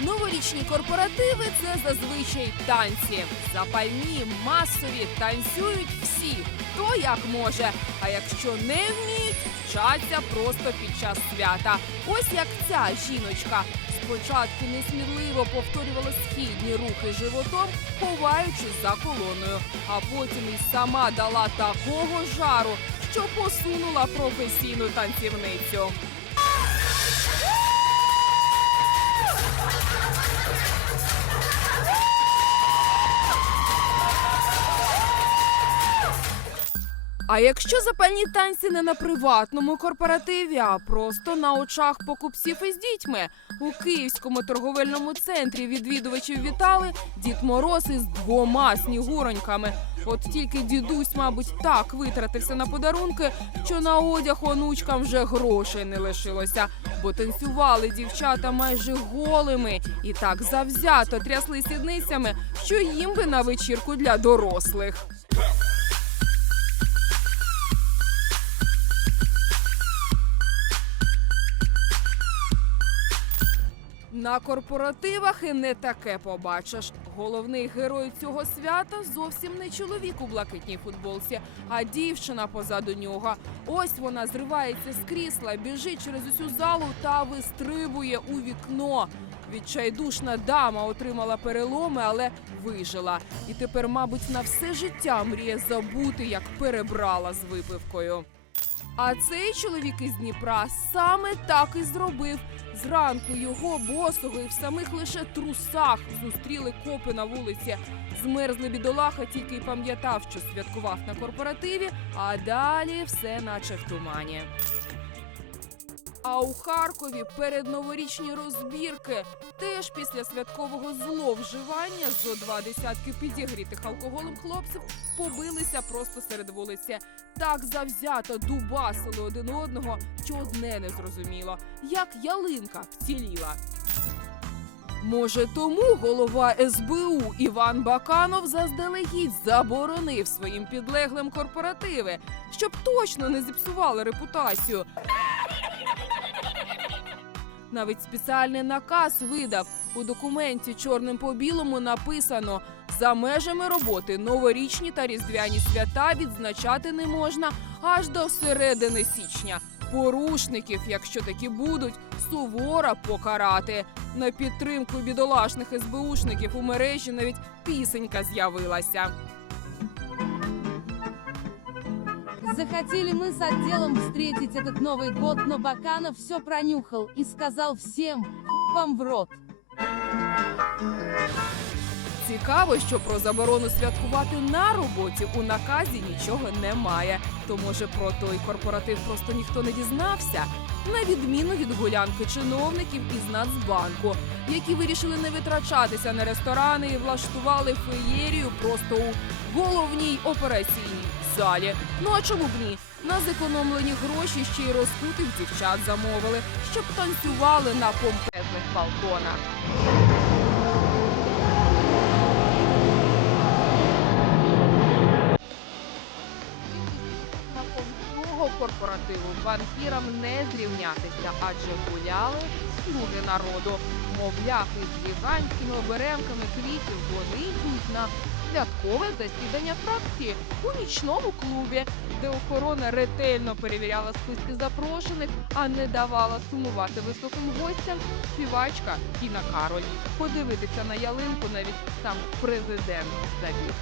Новорічні корпоративи це зазвичай танці. Запальні, масові, танцюють всі, хто як може. А якщо не вміють, вчаться просто під час свята. Ось як ця жіночка. Спочатку несміливо повторювала східні рухи животом, ховаючись за колоною, а потім і сама дала такого жару, що посунула професійну танцівницю. А якщо запальні танці не на приватному корпоративі, а просто на очах покупців із дітьми у київському торговельному центрі відвідувачів вітали Дід Мороз із двома снігуроньками. От тільки дідусь, мабуть, так витратився на подарунки, що на одяг онучкам вже грошей не лишилося, бо танцювали дівчата майже голими і так завзято трясли сідницями, що їм би на вечірку для дорослих. На корпоративах і не таке побачиш. Головний герой цього свята зовсім не чоловік у блакитній футболці, а дівчина позаду нього. Ось вона зривається з крісла, біжить через усю залу та вистрибує у вікно. Відчайдушна дама отримала переломи, але вижила. І тепер, мабуть, на все життя мріє забути, як перебрала з випивкою. А цей чоловік із Дніпра саме так і зробив. Зранку його босого і в самих лише трусах зустріли копи на вулиці. Змерзли бідолаха тільки й пам'ятав, що святкував на корпоративі, а далі все наче в тумані. А у Харкові передноворічні розбірки теж після святкового зловживання зо два десятки підігрітих алкоголем хлопців побилися просто серед вулиці. Так завзято дубасили один одного, що одне не зрозуміло, як ялинка вціліла. Може, тому голова СБУ Іван Баканов заздалегідь заборонив своїм підлеглим корпоративи, щоб точно не зіпсували репутацію. Навіть спеціальний наказ видав у документі чорним по білому написано: за межами роботи новорічні та різдвяні свята відзначати не можна аж до середини січня. Порушників, якщо такі будуть, суворо покарати. На підтримку бідолашних СБУшників у мережі навіть пісенька з'явилася. Захотели мы с отделом встретить этот Новый год, но Баканов все пронюхал и сказал всем вам в рот. Цікаво, що про заборону святкувати на роботі у наказі нічого немає. То може про той корпоратив просто ніхто не дізнався, на відміну від гулянки чиновників із Нацбанку, які вирішили не витрачатися на ресторани і влаштували феєрію просто у головній операційній залі. Ну а чому б ні? На зекономлені гроші ще й розкутих дівчат замовили, щоб танцювали на помпезних балконах. Такого корпоративу банкірам не зрівнятися, адже гуляли слуги народу. Мовляв, із гігантськими оберемками квітів вони йдуть на святкове засідання фракції у нічному клубі, де охорона ретельно перевіряла списки запрошених, а не давала сумувати високим гостям співачка Тіна Кароль. Подивитися на ялинку навіть сам президент завів.